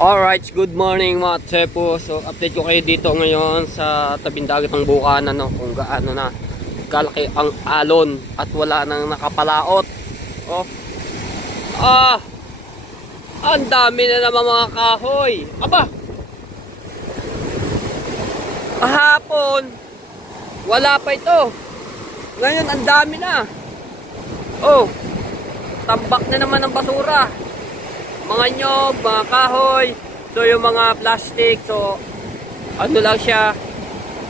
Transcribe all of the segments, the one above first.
Alright, good morning mga tsepo. So update ko kayo dito ngayon sa tabing dagat ng Bukanan, no? Kung gaano na kalaki ang alon at wala nang nakapalaot. Oh. Ang dami na naman mga kahoy. Aba. Kahapon wala pa ito. Ngayon ang dami na. Oh. Tambak na naman ng basura. Mga nyog, mga kahoy. So yung mga plastic, so ano lang siya,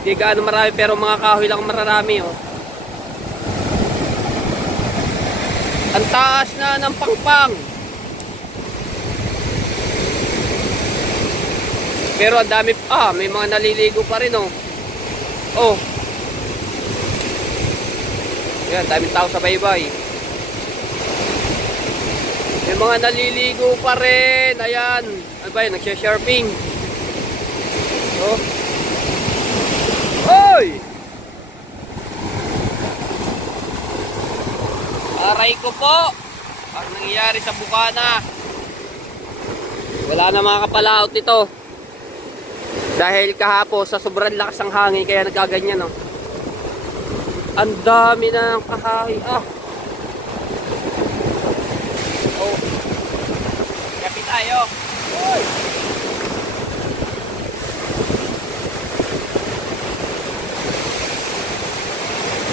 di gaano marami, pero mga kahoy lang mararami. Oh. Ang taas na ng pangpang. Pero ang dami, may mga naliligo pa rin. Oh. Yan, daming tao sa baybay. May mga naliligo pa rin. Ayan. Ano ba yun? Nagsha-sharping. Oh. Oy! Aray ko po. Ang nangyayari sa Bukana. Wala na makakapalaot nito. Dahil kahapon sa sobrang lakas ng hangin kaya nagaganyan. Oh. Ang dami na ng kahoy. Oh. Kapit tayo. Oy.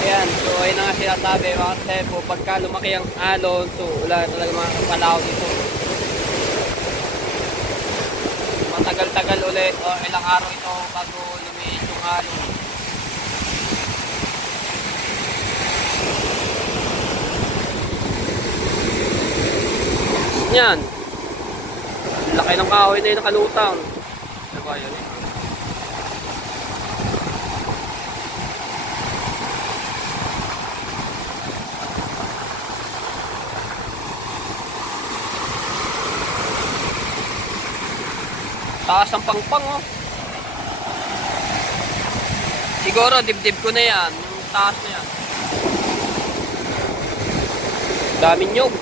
Ayan, so ayun na nga sinasabi mga tsepo, pagka lumaki ang alon, so wala talaga mga kapalaw dito. Matagal-tagal ulit o ilang araw ito bago lumiit yung alon. Yan. Laki ng kahoy na yun nakalutang. Ano ba yun? Taas ang pangpang, oh. Siguro dibdib ko na yan. Yung taas na yan. Daming nyog.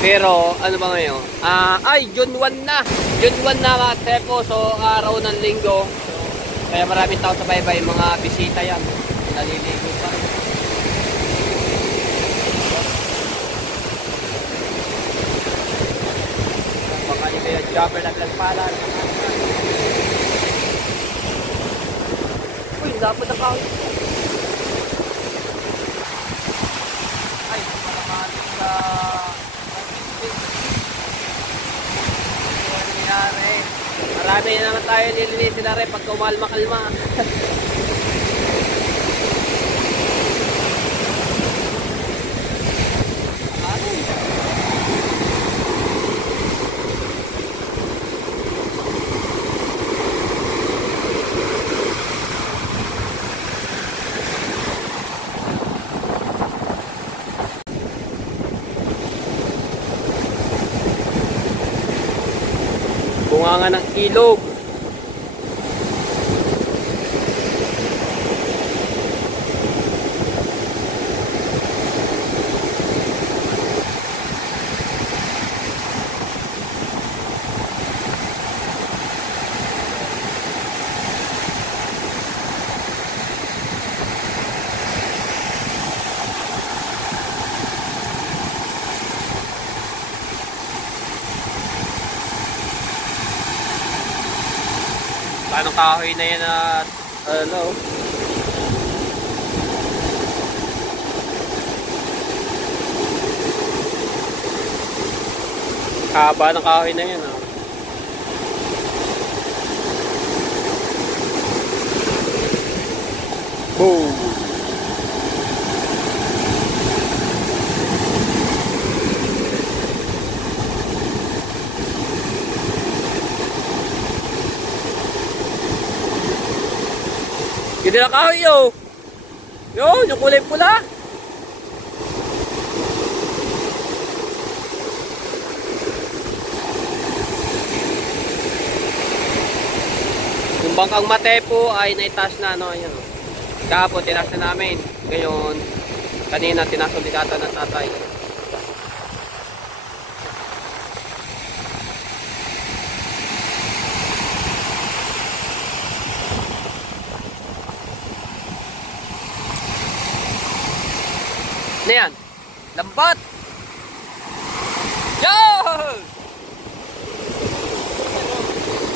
Pero ano ba ngayon? June 1 na. June 1 na mga tsepo. So araw ng linggo. So, kaya maraming tao sa baybay, mga bisita yan. Naliligo pa. Baka nyo kaya jumper na plagpalan. Uy, dapat na kahoy. Ay, malamatin sa nangyari. Marami na naman tayo nilinisin na rin pagka umalma-kalma. Bunganga ng ilog. Anong kahoy na yan at ano? Haba ng kahoy na yan. Boom! Hindi na kahoy yun. Yun, yung kulay pula. Yung bangkang mate po ay naitaas na, no, yun. Kahapon tinaas na namin. Ngayon, kanina tinaas ulit ata ng tatay. Ano yan? Lambat! Yan!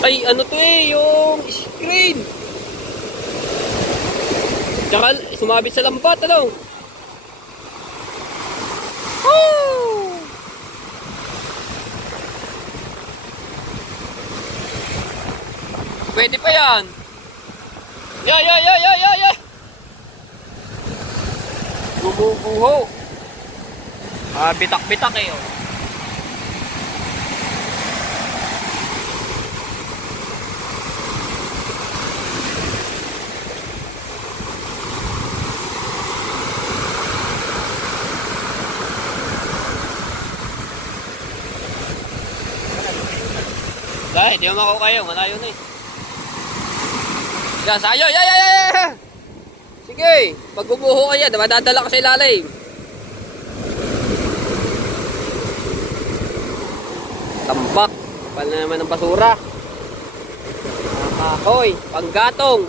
Ay, ano to eh, yung screen. Tsaka sumabit sa lambat, ano? Woo! Pwede pa yan. Yeah. Bumubuho. Bitak-bitak eh. Oh. Dahil, di mo mako kayo. Malayo na eh. Yan, sayo. Yeah. Sige, pag bumuho ka yan, madadala ka sa ilalim. Tambak. Pala naman ng basura. Kahoy, panggatong.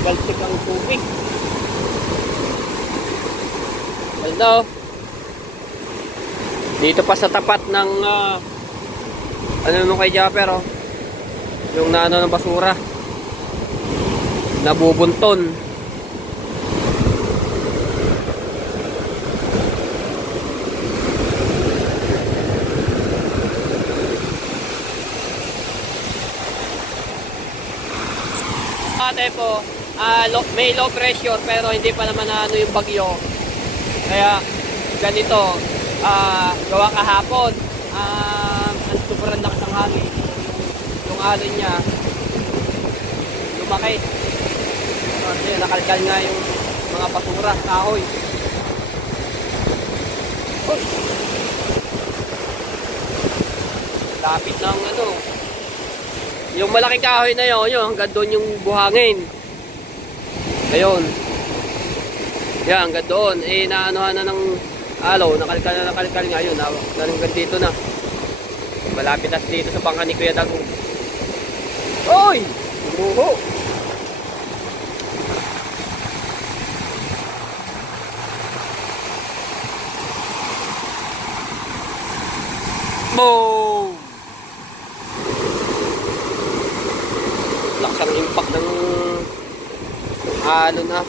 Baltik ang tubig. Hello. Dito pa sa tapat ng ano nung kay Japper, oh. Yung naano ng basura. Nabubunton. Ate po, may low pressure pero hindi pa naman ano yung bagyo. Kaya ganito, gawa kahapon, ang sobrang lakas ng hangin. Yung alon niya lumaki. Kasi nakalkal nga yung mga basura, kahoy. Uy! Lapit ng ano. Yung malaking kahoy na yun, hanggang doon yung buhangin. Ayun. Yan, hanggang doon. Naanohan na ng alaw. Nakalkal nga yun. Hanggang dito na. Malapit as dito sa bangka ni Kuya Dagong. Oy! Bumuho! Boom! Lakas ang impact ng alon ha.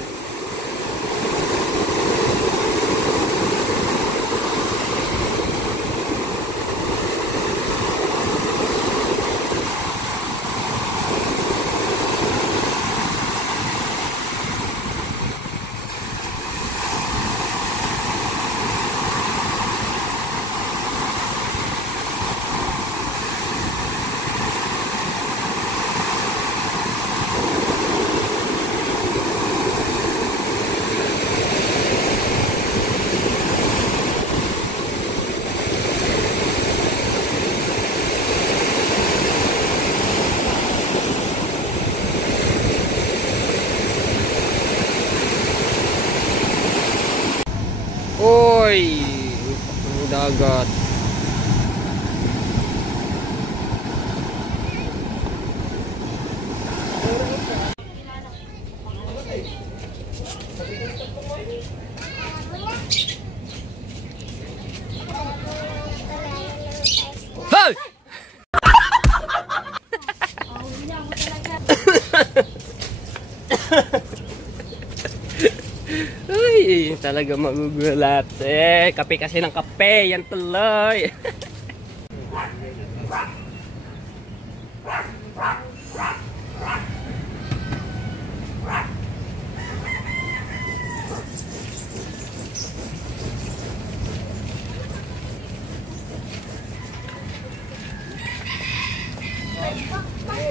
Oy, ang dagat. Ay, talaga magugulat. Kape kasi ng kape. Yan tuloy.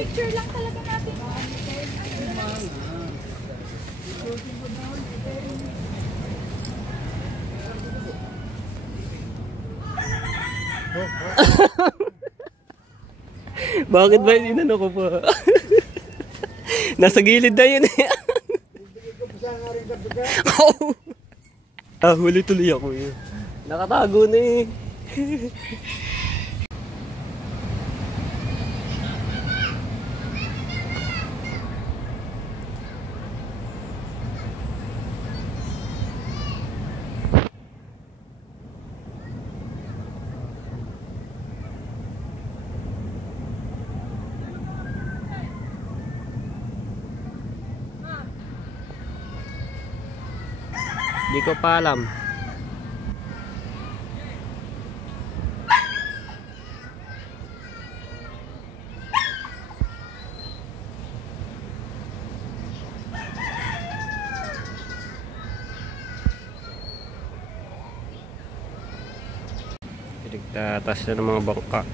Picture lang talaga natin. Bakit ba inano ko pa? Nasa gilid na yun eh. Huli tuloy ako eh. Nakatago na eh. Di ko pa alam. Pinagtatas na ng mga bangka.